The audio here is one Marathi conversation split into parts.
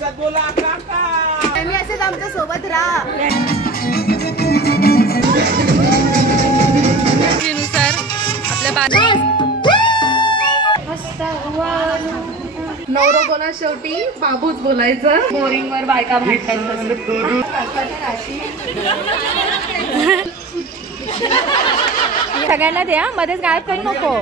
बोला काका. मी असेच आमच्या सोबत राहा. आपल्या नवरो बोला शेवटी बाबूच बोलायचं. बोरिंग वर बायका भांडतात. सगळ्यांना द्या, मध्येच गायब करू नको.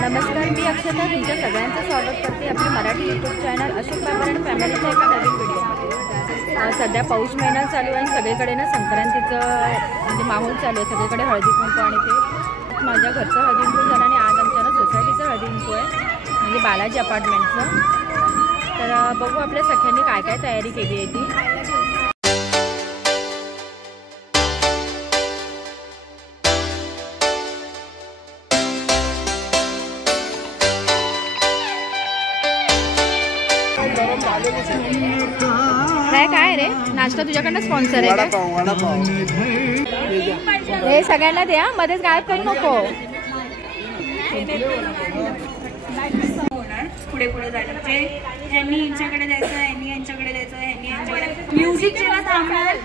नमस्कार, मी अक्षता तुमच्या सगळ्यांचं स्वागत करते आपल्या मराठी यूट्यूब चॅनल अशोक बाबर आणि फॅमिलीच्या एका नवीन व्हिडिओमध्ये. सध्या पौष महिना चालू आहे आणि सगळीकडे ना संक्रांतीचं म्हणजे माहोल चालू आहे. सगळीकडे हळदी कुंकू आणि ते माझ्या घरचं हळदी कुंकू झालं आणि आज आमच्या ना सोसायटीचं हळदी कुंकू आहे म्हणजे बालाजी अपार्टमेंटचं. तर बघू आपल्या सख्यांनी काय काय तयारी केली आहे ती. काय रे नाश्ता तुझ्याकडनं स्पॉन्सर आहे का? हे सगळ्यांना द्या, मध्येच गायब करू नको. पुढे पुढे जायचं म्हणजे ह्यांनी यांच्याकडे द्यायचं, ह्यांनी यांच्याकडे द्यायचं, ह्यांनी यांच्याकडे. म्युझिक जेव्हा थांबणार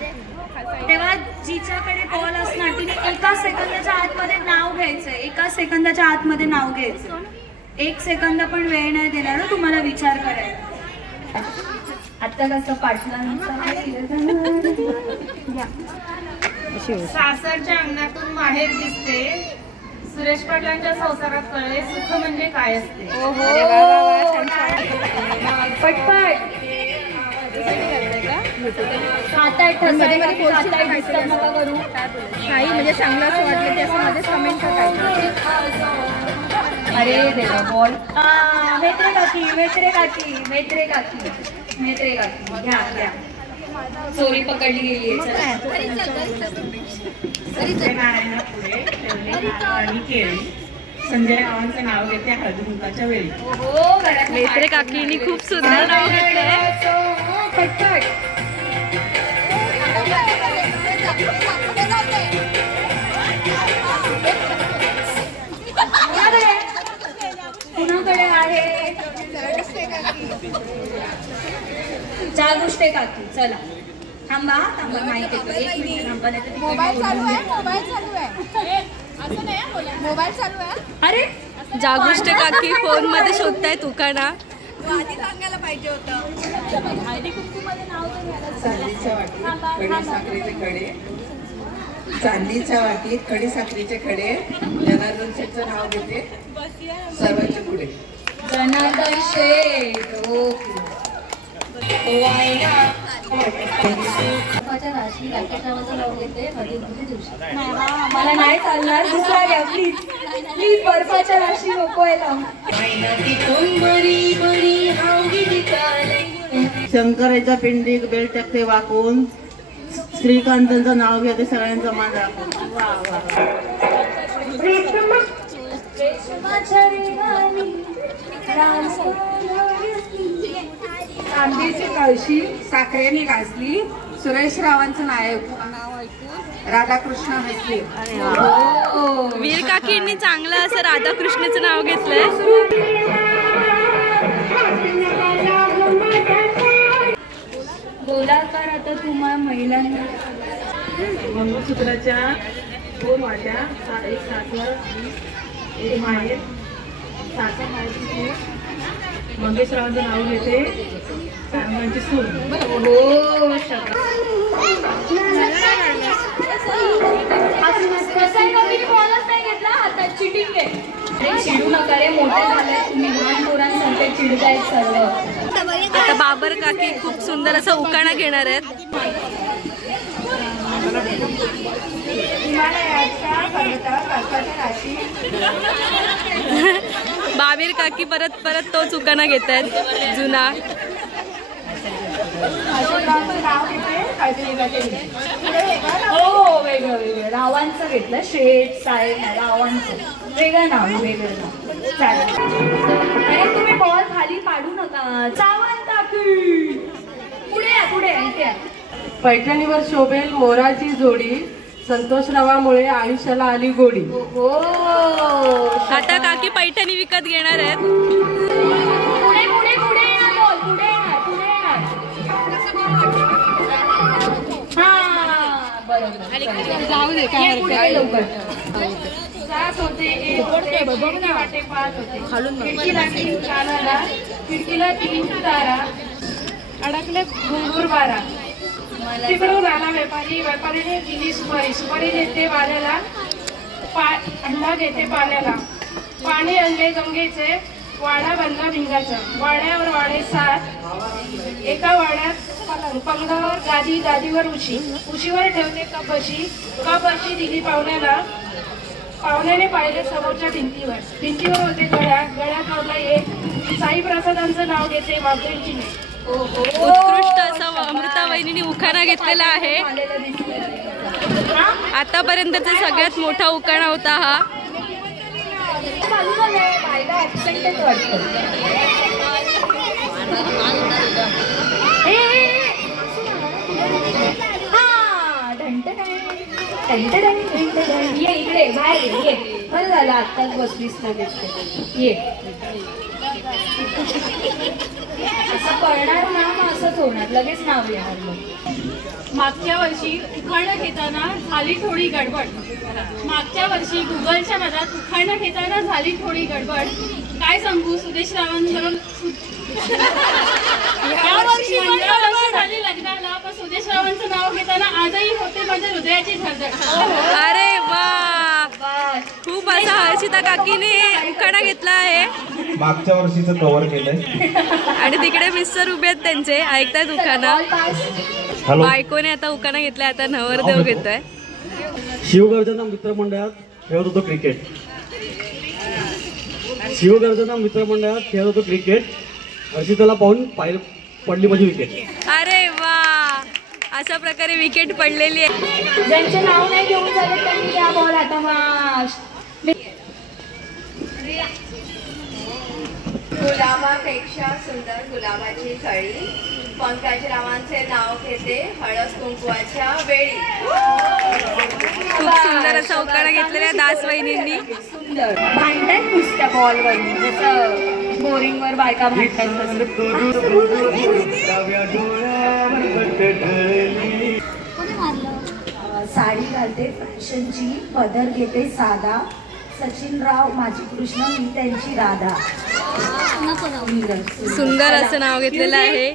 तेव्हा जिच्याकडे बॉल असणार तिने एका सेकंदाच्या आतमध्ये नाव घ्यायचं. एका सेकंदाच्या आतमध्ये नाव घ्यायचं. 1 सेकंद पण वेळ नाही देणार ना तुम्हाला विचार करायला. आता कसं सासरच्या अंगणातून माहेर दिसते. सुरेश पाटलांच्या संसारात कळले सुख म्हणजे काय असते. पटपट नका करू काही म्हणजे चांगलं असं वाटलं ते असं मध्येच कमेंट करायचं. अरे देवा बॉल. मेत्रे काकी मेत्रे काकी मेत्रे काकी मेत्रे काकी घ्या घ्या. चोरी पकडली गेली संजय रावांचं नाव घेते हळदी कुंकाच्या वेळी. मेत्रे काकींनी खूप सुंदर नाव घेतलंय. पटपट कुणाकडे आहे चार गोष्टी काकी. चला थांबा थांबा माहिती मोबाईल चालू आहे. मोबाईल चालू आहे. असं नाही मोबाईल चालू आहे. अरे जागृष्ट काकी फोन मध्ये शोधताय तुका ना. आधी सांगायला पाहिजे होतं. हळदी कुंकूमध्ये नाव चांदीच्या वाटीत खडी साखरेचे खडे. जनार्दन शेठचं नाव घेते सर्वांच्या पुढे. जनार्दन शेठ. मला नाही चालणार. दुसरा घ्या प्लीज प्लीज. बर्फाच्या राशी नको आहे. शंकराच्या पिंडीक बेल टाकते वाकून. श्रीकांतांचं नाव घेते सगळ्यांचा मान राखून. चांदीची कळशी साखरेने घासली. सुरेश रावांचं नाव ऐकून राधाकृष्ण हसले. वीर काकींनी चांगलं असं राधाकृष्णाचं नाव घेतलंय. गोलाकार आता तुम्हाला महिलांना मंगळसूत्राच्या 2 वाट्या. एक सासर एक माहेर. सासर माहेरची मंगेशरावांचं नाव घेते सारंगांची सून. चिटिंग आहे. चिडू नका रे, मोठे झाले तुम्ही. लहान पोरांसारखे चिडतायत सर्व. आता बाबर काकी खूप सुंदर असा उकाणा घेणार आहेत. बाबीर काकी परत परत तोच उकाणा घेत आहेत जुना. हो वेगळं वेगळं. रावांचं घेतलं. शेठ साहेब रावांचं वेगळं नाव वेगळं नाव. चालेल. अरे तुम्ही बॉल खाली पाडू नका. चावण काकी पुढे या पुढे. पैठणीवर शोभेल मोराची जोडी. संतोषरावामुळे आयुष्याला आली गोडी. आता काकी पैठणी विकत घेणार आहेत. पुढे पुढे पुढे येणार बोल, पुढे येणार, पुढे येणार. हा बरोबर. जाऊ दे ये पुढे लवकर. सात होते, एक होते, खिडकी वाटे पाच होते. खिडकीला 3 कानाला, खिडकीला 3 तारा, अडकले घुंगूर बारा. तिकडून आला व्यापारी, व्यापारीने दिली सुपारी, सुपारी देते वाऱ्याला, अंडा देते पाण्याला. पाणी आणले गंगेचे, वाडा बांधला भिंगाचा. वाड्यावर वाडे 7, एका वाड्यात पंगावर गादी, गादीवर उशी, उशीवर ठेवते कपबशी, कपबशी दिली पाहुण्याला. पाहुण्याने पाहिले समोरच्या भिंतीवर, भिंतीवर होते गळ्या, गळ्यात एक साई प्रसादांचं नाव घेते मागची नाही. उत्कृष्ट असा अमृता वहिनीने उखाणा घेतलेला आहे. आतापर्यंतचा सगळ्यात मोठा उखाणा होता हा. ये इकडे बाहेर ये. बरं झालं आत्ताच बसलीस ना ये. असं करणार ना मग असंच होणार, लगेच नाव येणार मग. मागच्या वर्षी उखाणं घेताना झाली थोडी गडबड. मागच्या वर्षी गुगलच्या मधात उखाणं घेताना झाली थोडी गडबड. काय सांगू सुदेश रावांबरोबर या वर्षी झाली लग्नाला, पण सुदेश रावांचं नाव घेताना आजही होते माझ्या हृदयाची धडधड. अरे वा, खूप असा हर्षिता काकीने उखाणा घेतला आहे. मागच्या वर्षीचं कव्हर केलंय. आणि तिकडे मिस्टर उभे आहेत त्यांचे, ऐकतायत उखाणा. बायकोने आता उखाणा घेतलाय, आता नवरदेव घेतोय. शिवगर्जना मित्रमंडळात खेळत होतो क्रिकेट. शिवगर्जना मित्रमंडळात खेळत होतो क्रिकेट. हर्षिताला पाहून पडली माझी विकेट. अरे वा, अशा प्रकारे विकेट पडलेली आहे. ज्यांचे नाव नाही घेऊन झाले त्यांनी या बॉल आता माश. गुलाबापेक्षा सुंदर गुलाबाची कळी, पंकजरावांचे नाव घेते हळद कुंकवाच्या वेळी. खूप सुंदर असा उखाणा घेतलेला आहे दास वहिनींनी. सुंदर भांडण नुसत्या बॉलवर, जसं बोरिंगवर बायका भांडतात साडी घालते फॅशनची, पदर घेते साधा. सचिनराव माझी कृष्ण, मी त्यांची राधा. सुंदर असं नाव घेतलेलं आहे.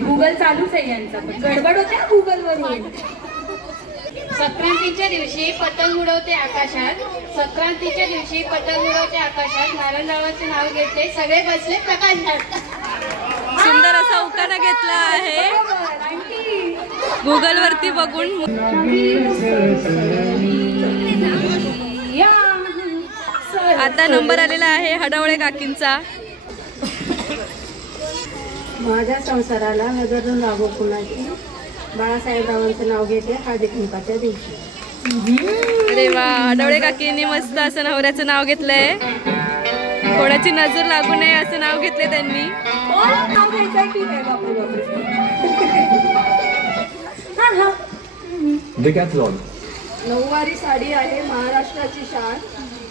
गुगल चालूच आहे यांचा, पण गडबड होते गुगल वरून. संक्रांतीच्या दिवशी पतंग उडवते आकाशात, संक्रांतीच्या दिवशी पतंग उडवते आकाशात. नारायणरावांचे नाव घेते, सगळे बसले प्रकाशात. सुंदर असा उखाणा घेतला आहे गुगल वरती बघून. आता नंबर आलेला आहे हडवळे काकींचा. माझ्या संसाराला नजर लागो कुणाची, बाळासाहेबरावांचं नाव घेते हळदी कुंकाच्या दिवशी. अरे वा, हडवळे काकींनी मस्त असं नवऱ्याचं नाव घेतलंय. कोणाची नजर लागू नये असं नाव घेतले त्यांनी. डिकॅथलॉन. नऊवारी साडी आहे महाराष्ट्राची शान,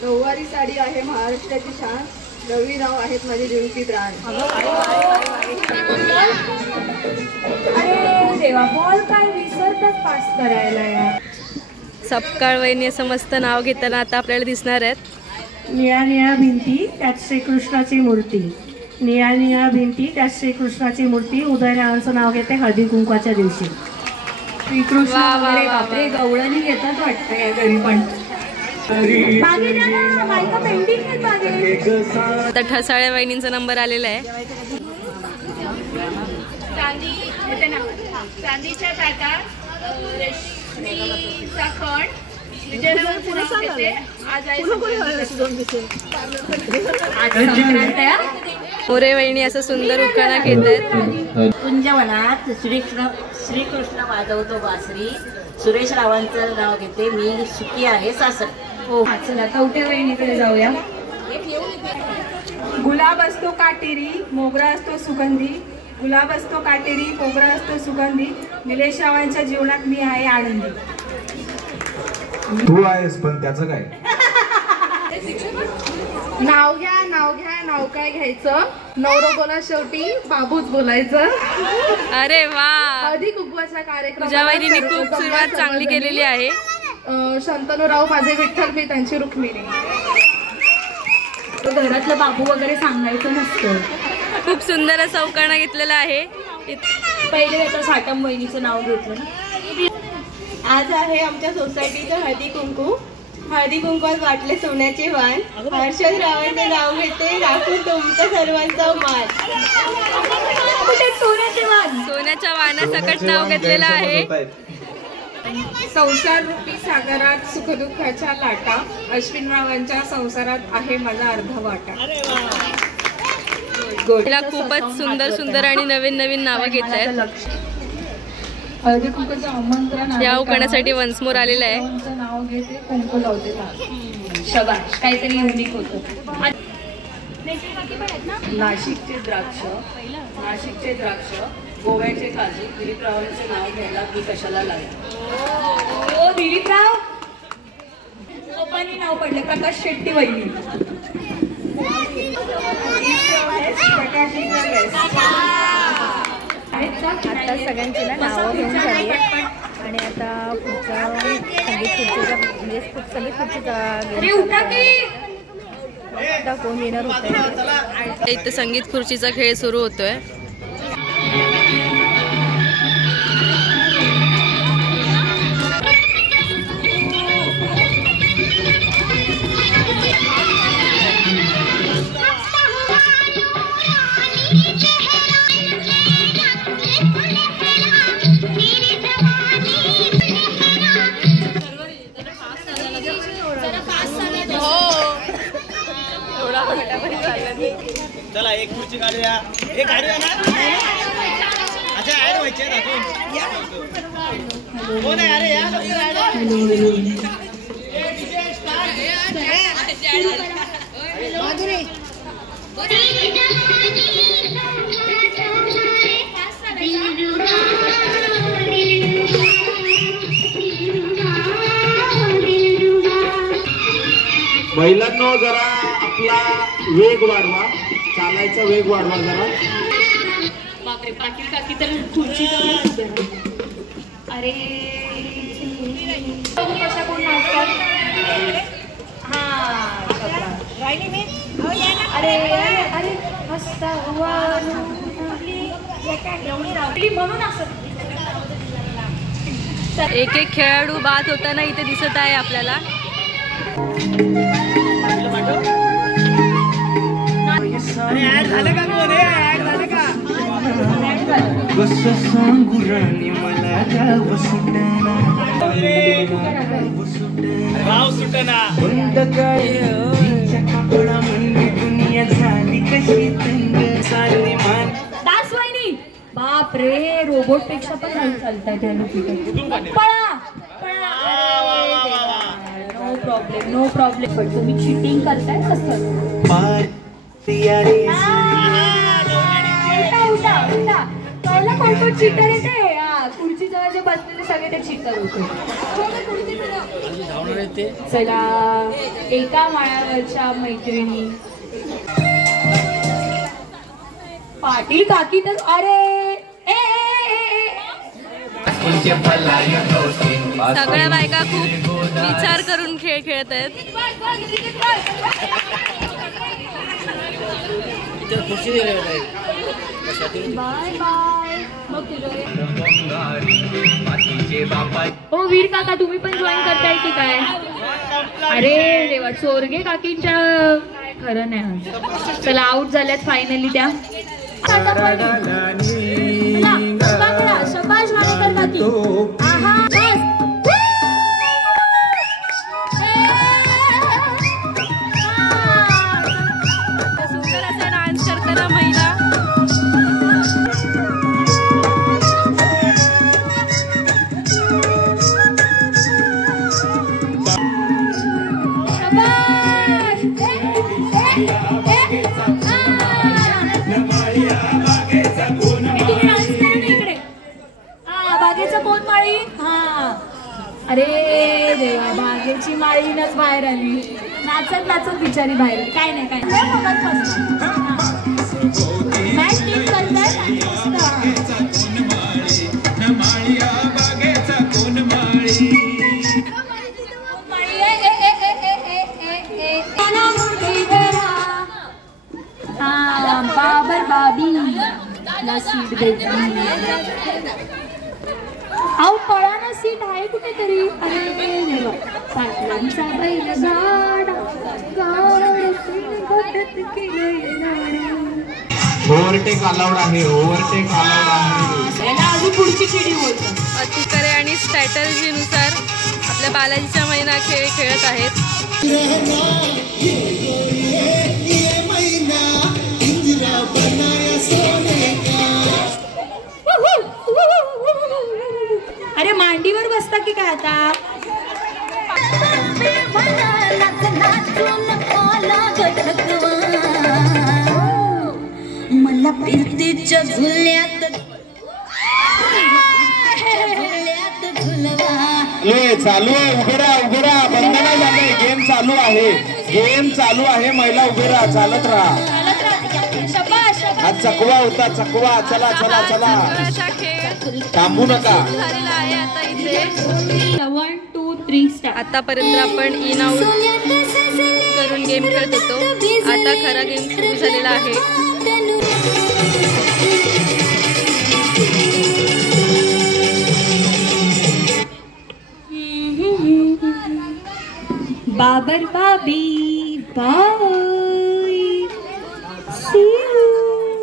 नऊवारी साडी आहे महाराष्ट्राची शान. रविराव आहेत माझे जिंकी प्राण. अरे देवा, बॉल काय विसरतात पास करायला यार. सपकाळ वहिनी असं मस्त नाव घेताना आता आपल्याला दिसणार आहेत. निळ्या निळ्या भिंती त्यात श्रीकृष्णाची मूर्ती, निळ्या निळ्या भिंती त्यात श्रीकृष्णाची मूर्ती. उदयरावांचं नाव घेते हळदी कुंकवाच्या दिवशी. श्रीकृष्ण वा, वा, वगैरे वा, बापरे, गवळणी घेतात वाटतं या घरी पण. मागे जा ना, बायका पेंटिंग आहेत मागे. आता ठसाळ्या वहिनींचा नंबर आलेला आहे. चांदीच्या ताटात रेशमीचा खण, विजयरावांचे नाव घेते आज आहे मोरे वहिनी असं सुंदर उखाणा घेत आहेत. कुंजवनात श्रीकृष्ण वाजवतो बासरी, सुरेश रावांचं नाव घेते मी सुखी आहे सासर. हो चला कवटे वहिनीकडे जाऊया. गुलाब असतो काटेरी, मोगरा असतो सुगंधी. गुलाब असतो काटेरी, मोगरा असतो सुगंधी. निलेश रावांच्या जीवनात मी आहे आनंदी. तू आहेस पण त्याचं काय? नाव घ्या नाव घ्या नाव काय घ्यायचं, नवरो बोला शेवटी बाबूच बोलायचं. अरे वा, हळदी कुंकवाचा कार्यक्रम पूजा वहिनीने खूप सुरुवात चांगली केलेली आहे. शंतनूराव माझे विठ्ठल, मी त्यांची रुक्मिणी. घरातलं बाबू वगैरे सांगायचं नसतं. खूप सुंदर असं उखाणा घेतलेला आहे. पहिले आता साटम वहिनीचं नाव घेतलं ना. आज आहे आमच्या सोसायटीचं हळदी कुंकू. हळदी कुंकवात वाटले सोन्याचे वाण. हर्षद रावांचं नाव घेते, राखून तुमचं सर्वांचा मान. सोन्याच्या वाणासकट नाव घेतलेलं आहे. संसार रूपी सागरात सुखदुःखाच्या लाटा, अश्विनरावांच्या संसारात आहे माझा अर्धा वाटा. तिला खूपच सुंदर सुंदर आणि नवीन नवीन नावं घेत आहेत. हळदी कुंकूचं आमंत्रण या उखाण्यासाठी वन्स मोर आलेलं आहे. नाव घेते, कुंकू लावते. शबाश, काहीतरी युनिक होतं. नाशिकचे द्राक्ष, नाशिकचे द्राक्ष, गोव्याचे काजू, दिलीपरावांचे नाव घ्यायला मी कशाला लागले. ओ दिलीपराव, नाव पडले प्रकाश शेट्टी वहिनी. आता सगळ्यांची ना नावं घेऊन झाली आणि आता पुढचा संगीत खुर्चीचा म्हणजे संगीत खुर्चीचा आता कोण येणार होतं. इथं संगीत खुर्चीचा खेळ सुरू होतोय. चला एक खुर्ची काढूया. एक काढूया ना. अच्छा ऍड व्हायचे कोण आहे? अरे या महिलांनो जरा आपला वेग वाढवा, चालायचा वेग वाढवा जरा. बापरे, पाटील काकी तर खुर्ची अरे कशा कोण नाचतात. अरे अरे हसता म्हणून असत. एक एक खेळाडू बाद होताना इथे दिसत आहे आपल्याला. झालं का कोण? ऍड झालं का? कसं सांगू राणी मला गाव सुटना, गाव सुटना. बंद तिच्या कपडा म्हणजे दुनिया झाली कशी तंग. चालली मान दास वहिनी, बाप रे, रोबोट पेक्षा पण नाही चालताय त्या लोक. पळा पळा. No problem no problem. पण तुम्ही चिटिंग करताय कसं? उठा उठा. पहिला कोण चीटर येते. खुर्ची जवळ जे बसलेले सगळे ते चीटर होते. चला, एका माळ्यावरच्या मैत्रिणी. पाटील काकी तर अरे सगळ्या बायका खूप विचार करून खेळ खेळत आहेत. Bye bye. हो वीर काका, तुम्ही पण जॉईन करताय की काय? अरे देवा, चोरगे काकींच्या खरं नाही. चला, आउट झाल्यात फायनली त्या. शबाश नाणेकर काकी. सुंदर असा डान्स करताना महिला. बागेचा कोण माळी. हा अरे देवा, बागेची माळीनच बाहेर आली. नाचत नाचत बिचारी बाहेर आली. काय नाही काय बाबर बाबी सीट देत अहो पळा ना, सीट आहे कुठेतरी. अरे देवा, पाटलांचा बैल गाडा ओव्हरटेक अलाउड आहे, ओव्हरटेक अलाउड आहे. याला अजून पुढची पिढी बोलतो. अतिकरे आणि स्ट्रॅटर्जीनुसार आपल्या बालाजीच्या मैना खेळ खेळत आहेत. अरे मांडीवर बसता की काय आता. मला प्रीतीच्या झुल्यात चालू आहे. उभे राहा, बंद नाही झालंय. गेम चालू आहे, गेम चालू आहे. महिला उभे राहा, चालत राहा. हा चकवा होता, चकवा. चला चला चला, थांबू नका. 1 2 3 स्टार्ट. आतापर्यंत आपण इन आउट करून गेम खेळत होतो. आता खरा गेम सुरू झालेला आहे. बाबर बाबी बाय.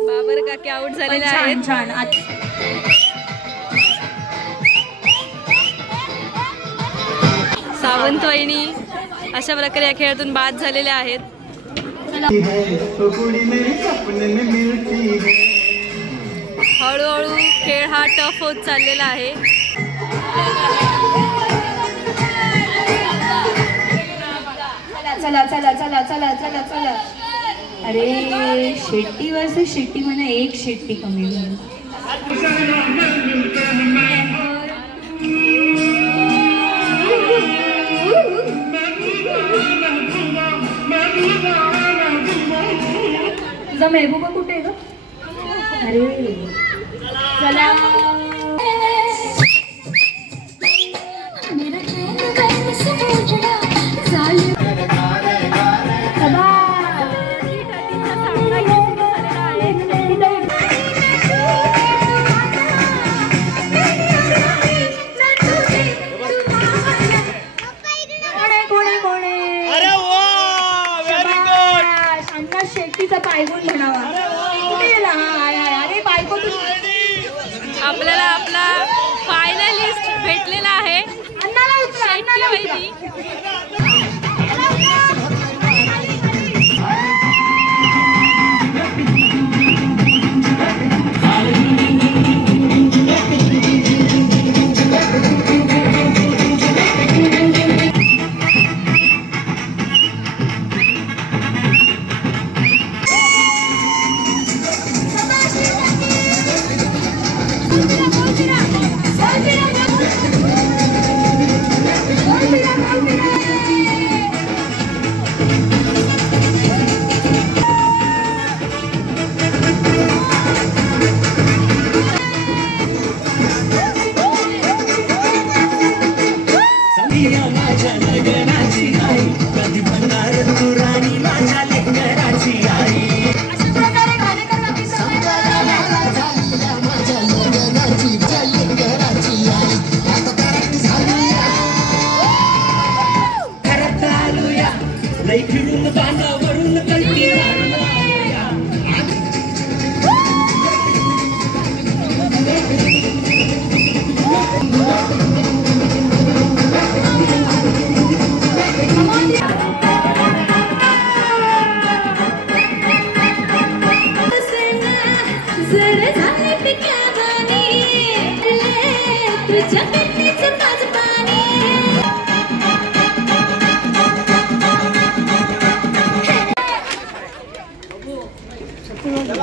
बाबर काकी आउट झालेले आहेत. छान. सावंत वहिनी अशा प्रकारे या खेळातून बाद झालेल्या आहेत. हळूहळू खेळ हा टफ होत चाललेला आहे. चला चला चला चला चला चला. अरे शेट्टी वर्सेस शेट्टी म्हणा, एक शेट्टी कमी झाली. तुझा मेहबूबा कुठे आहे ग? अरे चला. शेट्टीचा पायगुण म्हणावा. अरे बायको आपल्याला आपला फायनलिस्ट भेटलेला आहे. शेट्टी वहिनी.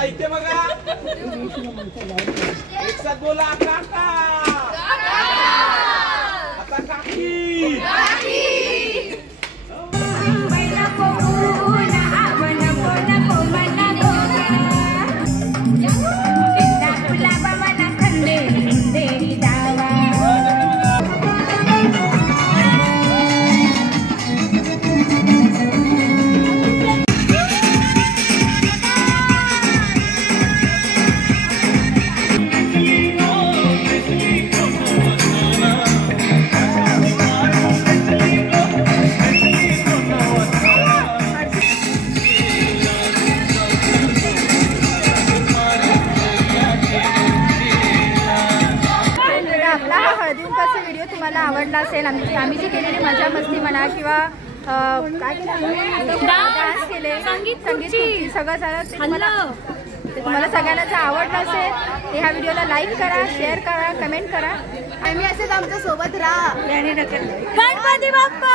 इथे बघा एक साथ बोला काका आता काकी आवडेल. आम्ही जी केलेली मजा मस्ती म्हणा किंवा काय केलं, डान्स केले, संगीत सगळं तुम्हाला सगळ्यांना जर आवडलं असेल तर ह्या व्हिडिओला लाईक करा, शेअर करा, कमेंट करा. आम्ही असेच आमच्या सोबत राहा. गणपती बाप्पा.